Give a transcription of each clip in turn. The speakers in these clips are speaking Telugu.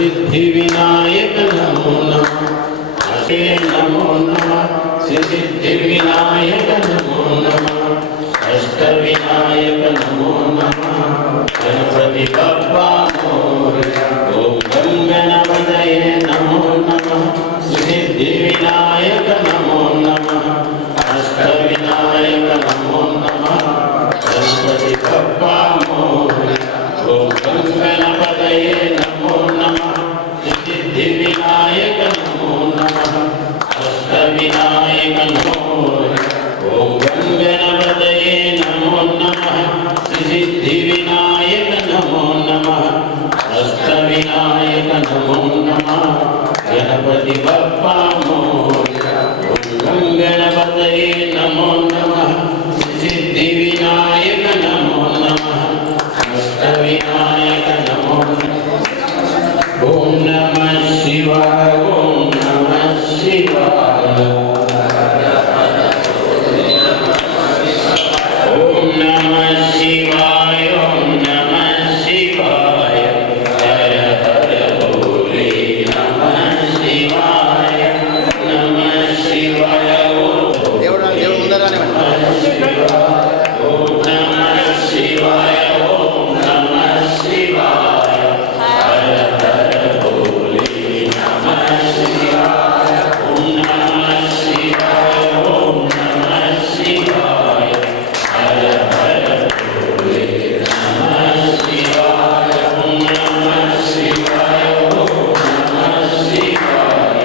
सिद्धिविनायक नमो नमः नमो नमः सिद्धिविनायक नमो नमः अष्टविनायक नमो नमः गणपति बप्पा मोरया ओम गं गणपतये नमो नमः सिद्धिविनायक नमो नमः अष्टविनायक नमो नमः गणपति बप्पा मोरया ओम गं गणपतये नमो नमः सिद्धिविनायक नमो नमः अष्टविनायक नमो ओम गं गणपतये नमो नमः सिद्धिविनायक नमो नमः अष्टविनायक नमो नमः गणपति बप्पा मोरया ओम गं गणपतये नमो नमः सिद्धिविनायक नमो नमः अष्टविनायक नमो नमः ओम नमः शिवाय ओम नमः शिवाय ओम नमः शिवाय ओम नमः शिवाय हर हर भोले नमः शिवाय ओम नमः शिवाय ओम नमः शिवाय हर हर भोले नमः शिवाय ओम नमः शिवाय ओम नमः शिवाय हर हर भोले नमः शिवाय ओम नमः शिवाय ओम नमः शिवाय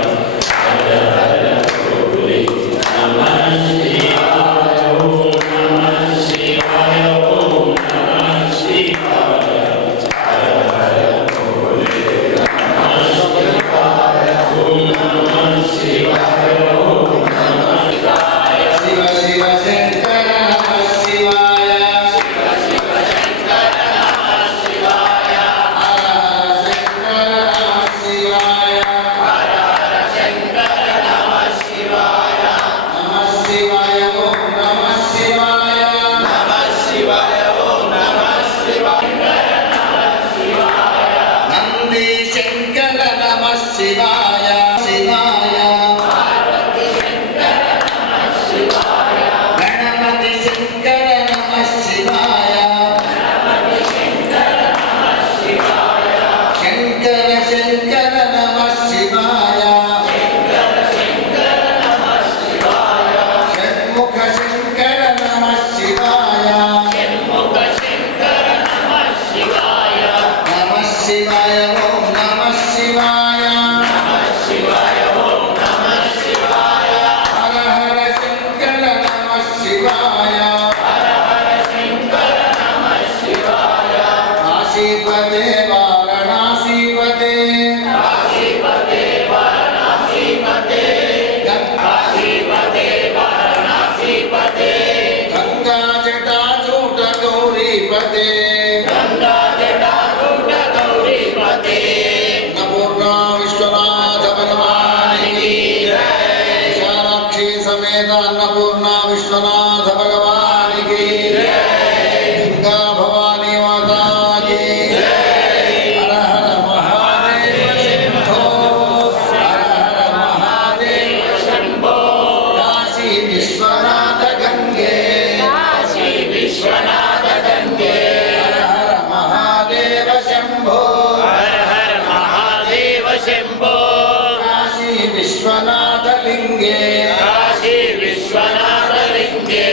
हर हर भोले नमः शिवाय ओम नमः शिवाय ओम नमः शिवाय हर हर भोले नमः शिवाय ओम नमः शिवाय విశ్వనాథలింగే కాశీ విశ్వనాథలింగే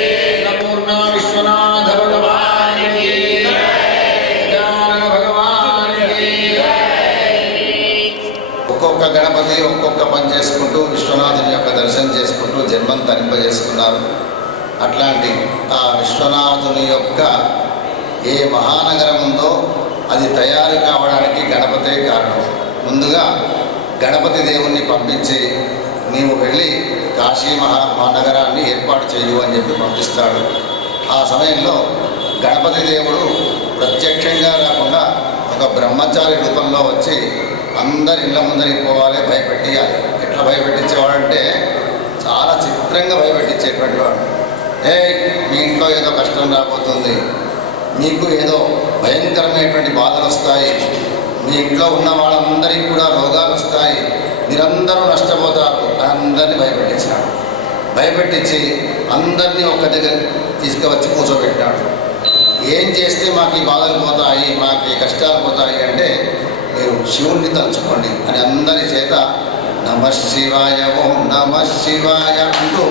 పూర్ణ విశ్వనాథ భగవానికి గజానన భగవానికి. ఒక్కొక్క గణపతి ఒక్కొక్క పని చేసుకుంటూ విశ్వనాథుని యొక్క దర్శనం చేసుకుంటూ జన్మం తరింపజేసుకున్నారు. అట్లాంటి ఆ విశ్వనాథుని యొక్క ఏ మహానగరం ఉందో అది తయారు కావడానికి గణపతే కారణం. ముందుగా గణపతి దేవుణ్ణి పంపించి నీవు వెళ్ళి కాశీ మహానగరాన్ని ఏర్పాటు చేయు అని చెప్పి పంపిస్తాడు. ఆ సమయంలో గణపతి దేవుడు ప్రత్యక్షంగా రాకుండా ఒక బ్రహ్మచారి రూపంలో వచ్చి అందరి ఇళ్ళ ముందరికి పోవాలి, భయపెట్టియాలి. ఎట్లా భయపెట్టించేవాడంటే చాలా చిత్రంగా భయపెట్టించేటువంటి వాడు. మీ ఇంట్లో ఏదో కష్టం రాబోతుంది, మీకు ఏదో భయంకరమైనటువంటి బాధలు వస్తాయి, మీ ఇంట్లో ఉన్న వాళ్ళందరికీ కూడా రోగాలు వస్తాయి, మీరందరూ నష్టపోతారు, అందరినీ భయపెట్టించాడు. భయపెట్టించి అందరినీ ఒక్క దగ్గర తీసుకువచ్చి కూర్చోబెట్టాడు. ఏం చేస్తే మాకు ఈ బాధలు పోతాయి, మాకు ఈ కష్టాలు పోతాయి అంటే మీరు శివుణ్ణి తలుచుకోండి అని అందరి చేత నమః శివాయ ఓం నమః శివాయ అంటూ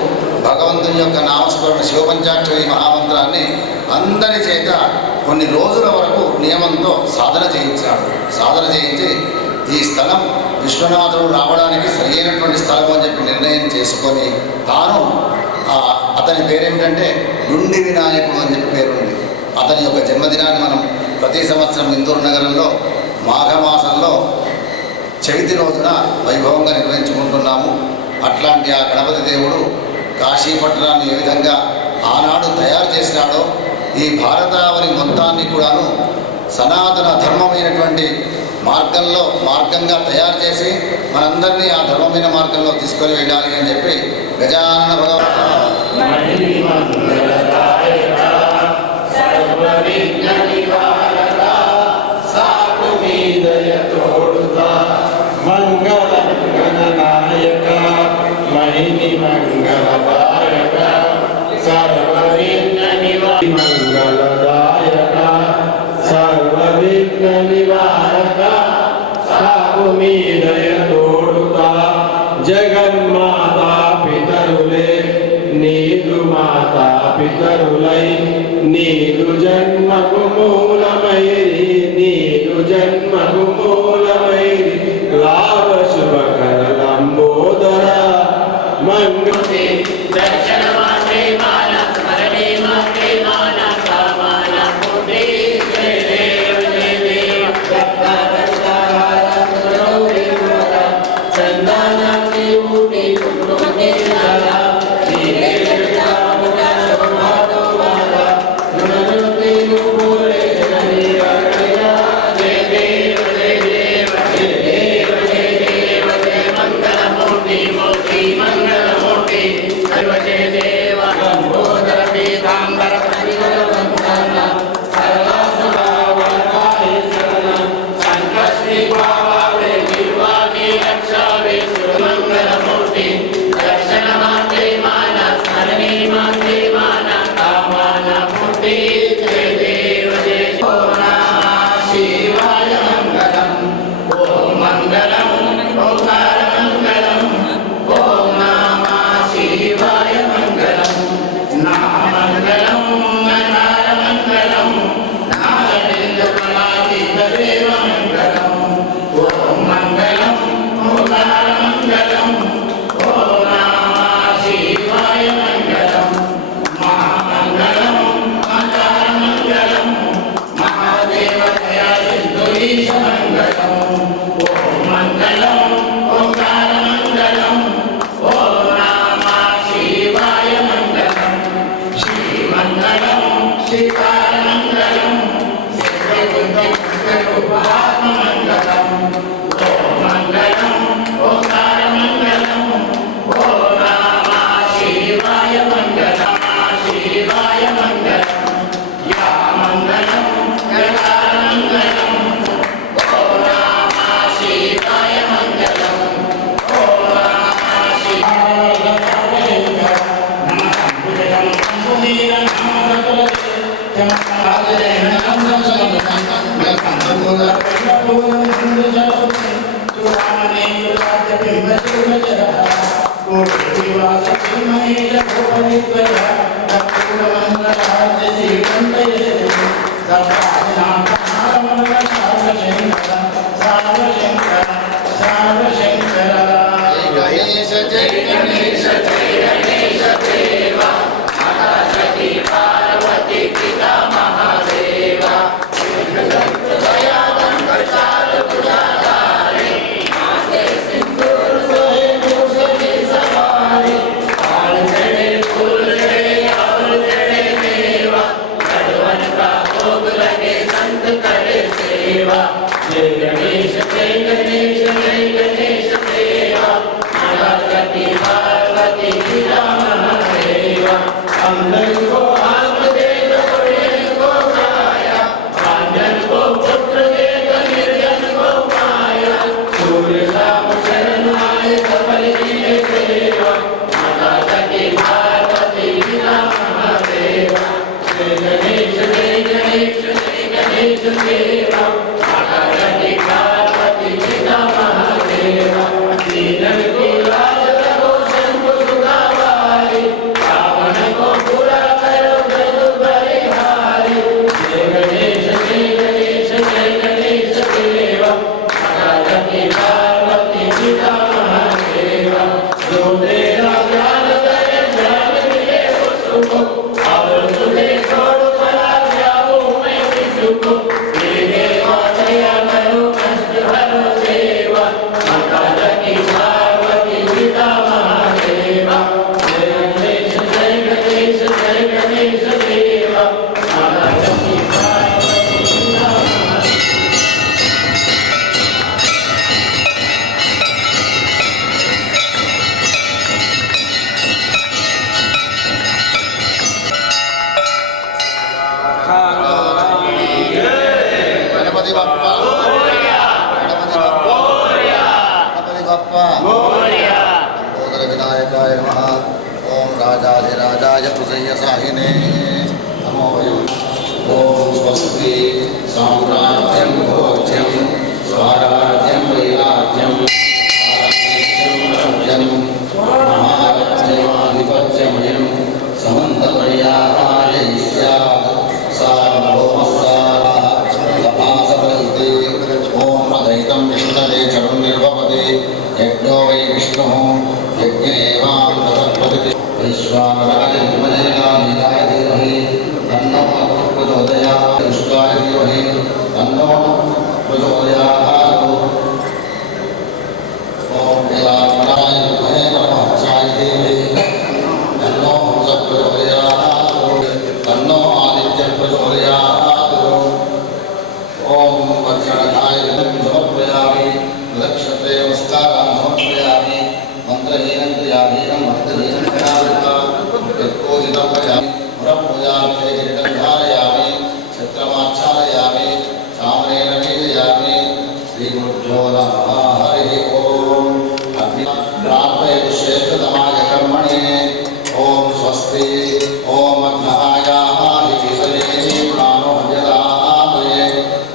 భగవంతుని యొక్క నామస్మరణ శివపంచాక్షరి మహామంత్రాన్ని అందరి చేత కొన్ని రోజుల వరకు నియమంతో సాధన చేయించాడు. సాధన చేయించి ఈ స్థలం విశ్వనాథుడు రావడానికి సరైనటువంటి స్థలం అని చెప్పి నిర్ణయం చేసుకొని తాను అతని పేరేమిటంటే డుండి వినాయకుడు అని చెప్పి పేరుంది. అతని యొక్క జన్మదినాన్ని మనం ప్రతి సంవత్సరం ఇందూరు నగరంలో మాఘమాసంలో చవితి రోజున వైభవంగా నిర్వహించుకుంటున్నాము. అట్లాంటి ఆ గణపతి దేవుడు కాశీపట్టణాన్ని ఏ విధంగా ఆనాడు తయారు చేసినాడో ఈ భారతావని మొత్తాన్ని కూడాను సనాతన ధర్మమైనటువంటి మార్గంగా తయారు చేసి మనందరినీ ఆ ధర్మమైన మార్గంలో తీసుకొని వెళ్ళాలి అని చెప్పి గజానన భగవాన్ మంగళనాయక మహిని మంగళదాయక సర్వవిఘ్న మంగళదాయక సర్వవిఘ్న నివారక సాగు మీదయ తోడుతా జగన్మాతా పితరులే నీదు మాతా పితరులై నీదు జన్మకు మూలమైరి నీదు జన్మకు మూలమైరి లాభ శుభకర లంబోదర మంగళే దర్శన మాత్రే మాన స్మరణే మాత్రే మాన కామాన పుణ్యే జయ దేవ జయ దేవ భక్తార గౌరీ గోర చందన ఊటి కుంకుమే రాలా నీరే రాముడా శోభాతో వాలా నునరుతి పూరే జనని రాజయ జయ దేవ జయ దేవ జయ దేవ జయ దేవ జయ మంగళమూర్తి మూర్తి మంగళమూర్తి సర్వ జయ దేవ లంబోదర పీతాంబర పరిమళ వందన సర్వస్వభావాయ శరణ సంకష్టి భావావే నిర్వాణి రక్షావే సురమంగళమూర్తి దర్శన మాత్రే మాన స్మరణే మాత్రే మాన కామాన మూర్తి జయ దేవ జయ ఓం నమః శివాయ మంగళం ఓం మంగళం ఓంకార మంగళం ఓం నమః శివాయ మంగళం నామంగళం నకార మంగళం నాగేంద్రకళాతీత దేవ మంగళం ఓం మంగళం ఓంకార మంగళం ఓం నమః శివాయ మంగళం మహామంగళం నకార మంగళం మహాదేవ దయా సింధు ఈశ మంగళం ఓం మంగళం ఓంకార మంగళం ఓం నమః శివాయ మంగళం శ్రీమంగళం శ్రీకార మంగళం ఆత్మ మంగళం ఓం మంగళం ఓంకార మంగళం ఓం నమః శివాయ మంగళం శివాయ మంగళం యా మంగళం యకార మంగళం ఓం నమః శివాయ మంగళం ఓం నమః శివాయ మంగళం राजाधिराजाय तुषय्यसाहिने नमो वयं ॐ स्वस्ति साम्राज्यं भोज्यं स्वाराज्यं वैराज्यं राज्यं महाराज्यमाधिपत्यमयं समन्तमर्यादाय स्यात् सार्वभौमस्यासपैते ॐ अद्वैतं विष्णवे चरुं निर्वपदे यज्ञो वै विष्णुः यज्ञेवान्तरप्रति वैश्वानराय विद्महे गान्धिकाय धीमहि तन्नो प्रचोदयात् कृष्णाय धीमहि तन्नो प्रचोदयात् ॐ वेदान्तराय विद्महे परमहंसाय धीमहि तन्नो हंसः प्रचोदयात् तन्नो आदित्यः प्रचोदयात् ॐ वज्रनखाय समर्पयामि लक्ष्यते नमस्कारान् समर्पयामि मंत्रहीनं क्रियाहीनं मंत्रहीनं क्रियावृता यत्कोदितं भयामि मुरपूजार्थे किरीटं धारयामि छत्रमाच्छादयामि सामनेन वीजयामि श्रीगुरुभ्यो नमः हरिः ओम् प्रार्थयतु श्रेष्ठतमाय कर्मणे ॐ स्वस्ति ॐ अग्नहायाः हितये प्राणो हव्यदामये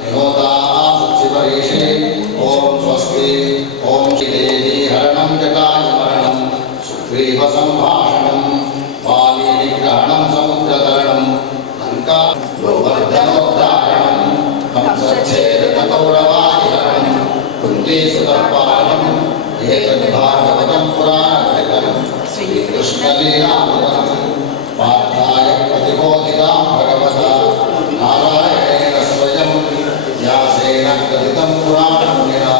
निहोताः सत्सिपरीषे ॐ स्वस्ति ॐ श्रीदेवी हरणं जगायमरणं सुग्रीव सम्भाषणं वालीनिग्रहणं समुद्रतरणं लङ्का गोवर्धनोद्धारणं कंसच्छेदकौरवादिहरणं कुन्तीसुतपालनं एतद्भागवतं पुराणकृतं श्रीकृष्णलीलामृतं पार्थाय प्रतिबोधितां भगवता नारायणेन स्वयं व्यासेन कथितं पुराणं विना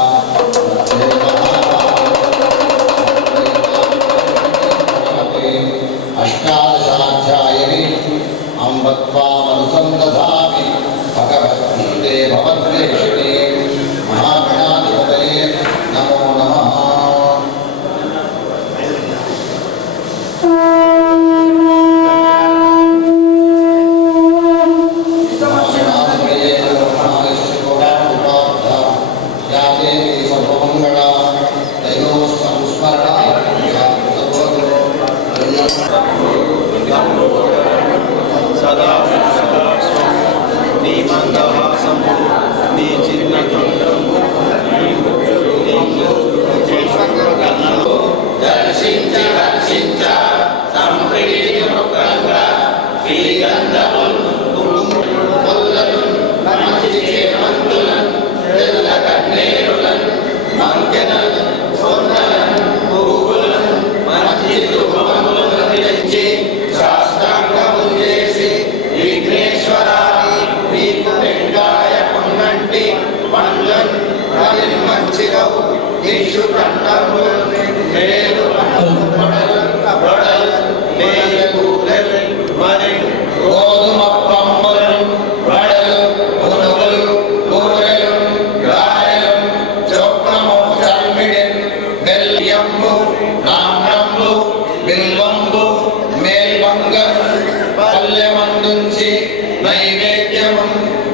अष्टादशाध्यायिनी अम्बत्वामनुसन्दधामि भगवद्गीते भवद्वेषिणे महागणाधिपतये नमो नमः। सदा नी मंदहासं नी चिन्नखंडं नी मुच्चुं नी दर्शिंच నంబు నామ్రంబు బిల్వంబు మేల్బంగం పల్లెమందుంచి నైవేద్యము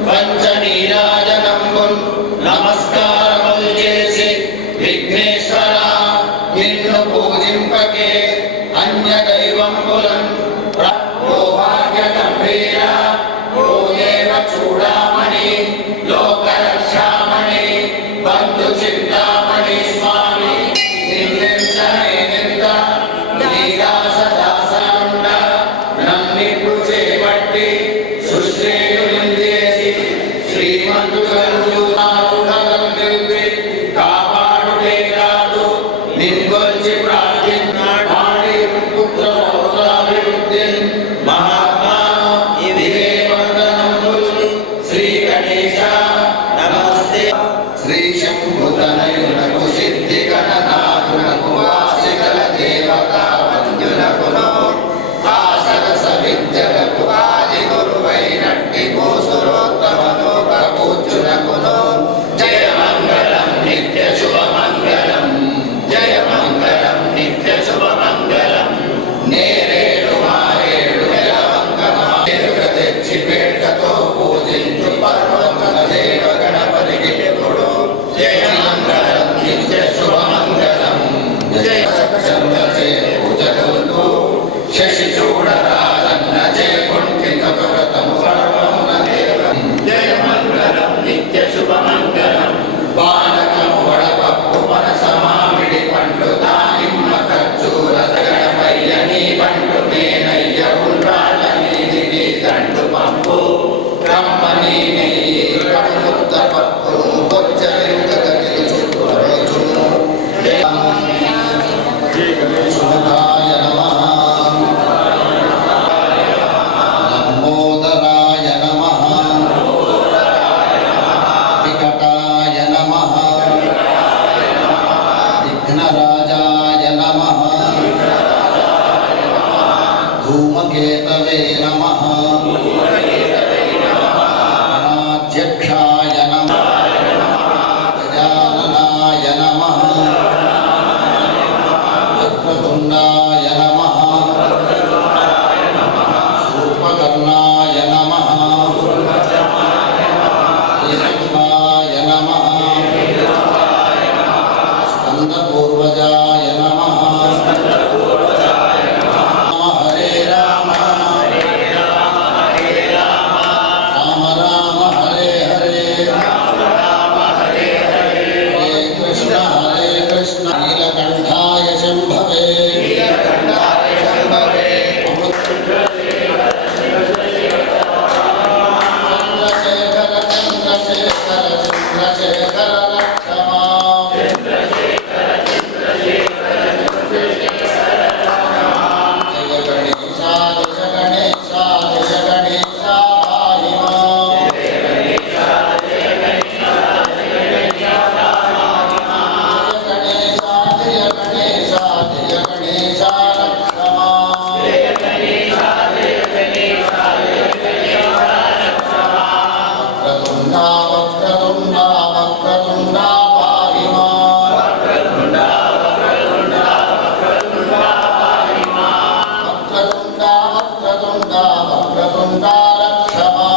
పంచనీరాజనంబున్ నమస్కారములు చేసి విఘ్నేశ్వర నిన్ను పూజింపకే అన్య దైవంబులన్ ఓ భాగ్య గంభీర ఓ దేవ చూడామణి లోకరక్షామణి బంధు చింతామణి స్వామి నిందించనే నింద నీదాస దాసనుండ నన్నిప్పుడు చేపట్టి సుశ్రేయునిందేసి శ్రీమంతుగలు నారుడగందిల్పి కాపాడుటే కాదు నిన్గొల్చి ప్రార్థిన్నాడు పుత్రమౌలాభివృద్ధి మహాత్మా ఇవే వందనములు శ్రీ గణేశ నమస్తే శ్రీ శంభుతనయునకు సిద్ధి గణనాథునకు వాసికల దేవతా వంద్యునకును ఆసరస విద్యలకు ఆది గురువైనట్టి భూసురోత్తమను పూజ్యునకును జయ మంగళం నిత్య శుభమంగళం జయ మంగళం నిత్య శుభమంగళం నేరేడు మారేడు నెలవంగమారుగ తెచ్చి పేటతో పూజించు పర్వతన దేవ గణపతికి ఎప్పుడు జయ మంగళం నిత్య శుభమంగళం జయ చంద్రచే పూజలు శశి చూడరాదన్న జయ కుంఠిత వ్రతము సర్వమున దేవం జయ మంగళం నిత్య శుభమంగళం పానకము వడపప్పు మనసమామిడి పండు దానిమ్మ ఖర్జూర గణపయ్య నీ పండు నేనయ్య ఉండ్రాళ్ళ నీదికి దండు పంపు కమ్మని నెయ్యి కడుముద్ద పప్పు బొచ్చలింగగ తెలుచు రోజును శుభాయ నమః లంబోదరాయ నమః వికటాయ నమః విఘ్నరాజాయ నమః ధూమకేతవే నమః గణాధ్యక్షాయ నమః గజాననాయ నమః వక్రతుండాయ నమః శూర్పకర్ణాయ నమః హిరణ్యాయ నమః స్కందపూర్వజాయ నమః హరే రామ రామ రామ హరే హరే హరే కృష్ణ నీలకంఠాయ శంభవే చంద్రశేఖర చంద్రశేఖర చంద్రశేఖర రక్షమా జయ గణేశ జయ గణేశ జయ గణేశ పాహి మాం జయ గణేశ జయ గణేశ రక్షమా వక్రతుండా వక్రతుండా వక్రతుండా పాహి మాం వక్రతుండా వక్రతుండా వక్రతుండా రక్షమా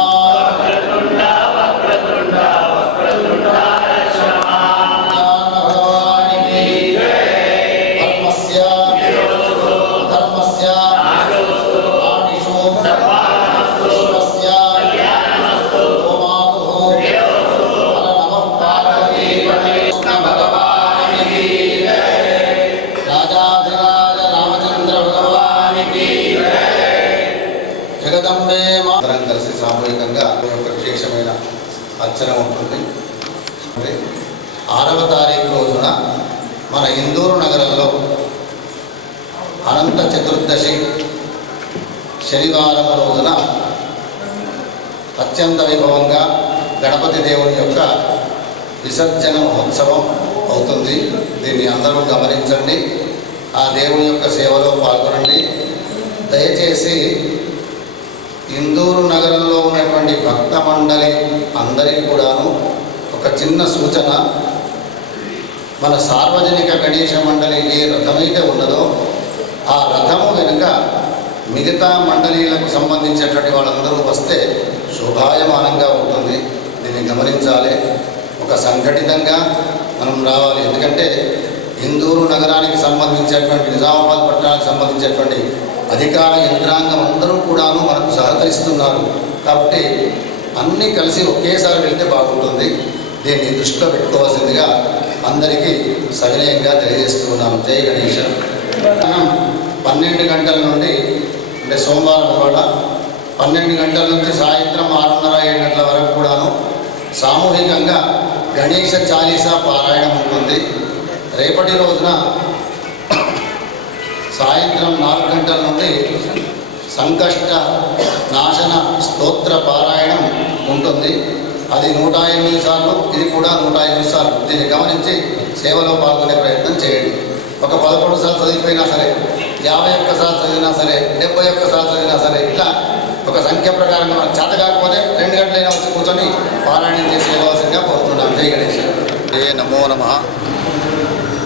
జ్ఞానభవానికి ధర్మస్య ధర్మస్య ప్రాణిషు విశ్వస్య ఓమాతుః నమః పార్వతీపతే కృష్ణ భగవానికి రాజాధిరాజ రామచంద్ర భగవానికి జగదంబే అందరం కలిసి సామూహికంగా ఒక విశేషమైన అర్చన ఉంటుంది. 6వ తారీఖు రోజున మన ఇందూరు నగరంలో అనంత చతుర్దశి శనివారం రోజున అత్యంత వైభవంగా గణపతి దేవుని యొక్క విసర్జన మహోత్సవం అవుతుంది. దీన్ని అందరూ గమనించండి, ఆ దేవుని యొక్క సేవలో పాల్గొనండి. దయచేసి ఇందూరు నగరంలో ఉన్నటువంటి భక్త మండలి అందరికీ కూడాను ఒక చిన్న సూచన. మన సార్వజనిక గణేష మండలి ఏ రథమైతే ఉన్నదో ఆ రథము వెనుక మిగతా మండలీలకు సంబంధించినటువంటి వాళ్ళందరూ వస్తే శోభాయమానంగా ఉంటుంది. దీన్ని గమనించాలి. ఒక సంఘటితంగా మనం రావాలి. ఎందుకంటే ఇందూరు నగరానికి సంబంధించినటువంటి, నిజామాబాద్ పట్టణానికి సంబంధించినటువంటి అధికార యంత్రాంగం అందరూ కూడాను మనకు సహకరిస్తున్నారు. కాబట్టి అన్నీ కలిసి ఒకేసారి వెళ్తే బాగుంటుంది. దీన్ని దృష్టిలో పెట్టుకోవాల్సిందిగా అందరికీ సవినయంగా తెలియజేస్తున్నాను. జై గణేష. మనం 12 గంటల నుండి, అంటే సోమవారం ఇవాళ 12 గంటల నుంచి సాయంత్రం 6:30-7 గంటల వరకు కూడాను సామూహికంగా గణేష చాలీసా పారాయణం ఉంటుంది. రేపటి రోజున సాయంత్రం 4 గంటల నుండి సంకష్ట నాశన స్తోత్ర పారాయణం ఉంటుంది. అది 108 సార్లు, ఇది కూడా 108 సార్లు. దీన్ని గమనించి సేవలో పాల్గొనే ప్రయత్నం చేయండి. ఒక 11 సార్లు చదివిపోయినా సరే, 51 సార్లు చదివినా సరే, 71 సార్లు చదివినా సరే, ఇట్లా ఒక సంఖ్య ప్రకారంగా మనకు చేత కాకపోతే 2 గంటలైనా వచ్చి కూర్చొని పారాయణం చేసి వెళ్ళవలసిందిగా కోరుతున్నాం. జై గణేష్. ఏ నమో నమః.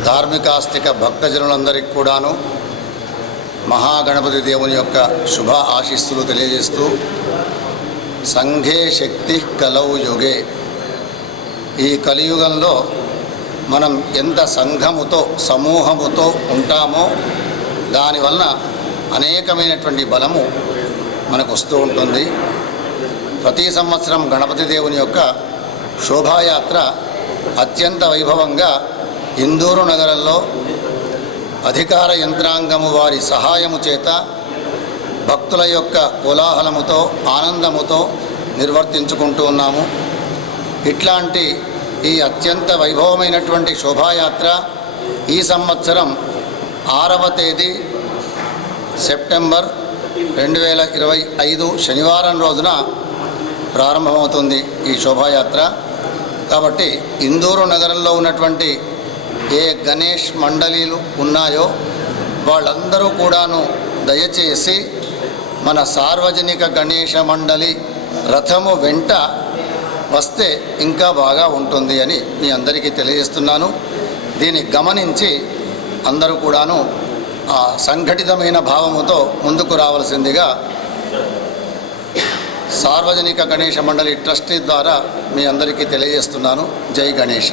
ధార్మికాస్తిక భక్తజనులందరికీ కూడాను మహాగణపతి దేవుని యొక్క శుభ ఆశీస్సులు తెలియజేస్తూ, సంఘే శక్తి కలౌ యుగే, ఈ కలియుగంలో మనం ఎంత సంఘముతో సమూహముతో ఉంటామో దానివలన అనేకమైనటువంటి బలము మనకు వస్తూ ఉంటుంది. ప్రతి సంవత్సరం గణపతి దేవుని యొక్క శోభాయాత్ర అత్యంత వైభవంగా ఇందూరు నగరంలో అధికార యంత్రాంగము వారి సహాయము చేత భక్తుల యొక్క కోలాహలముతో ఆనందముతో నిర్వర్తించుకుంటూ ఉన్నాము. ఇట్లాంటి ఈ అత్యంత వైభవమైనటువంటి శోభాయాత్ర ఈ సంవత్సరం 6వ తేదీ సెప్టెంబర్ 2025 శనివారం రోజున ప్రారంభమవుతుంది ఈ శోభాయాత్ర. కాబట్టి ఇందూరు నగరంలో ఉన్నటువంటి ఏ గణేష్ మండలీలు ఉన్నాయో వాళ్ళందరూ కూడాను దయచేసి మన సార్వజనిక గణేష మండలి రథము వెంట వస్తే ఇంకా బాగా ఉంటుంది అని మీ అందరికీ తెలియజేస్తున్నాను. దీన్ని గమనించి అందరూ కూడాను ఆ సంఘటితమైన భావముతో ముందుకు రావాల్సిందిగా సార్వజనిక గణేష మండలి ట్రస్టీ ద్వారా మీ అందరికీ తెలియజేస్తున్నాను. జై గణేష.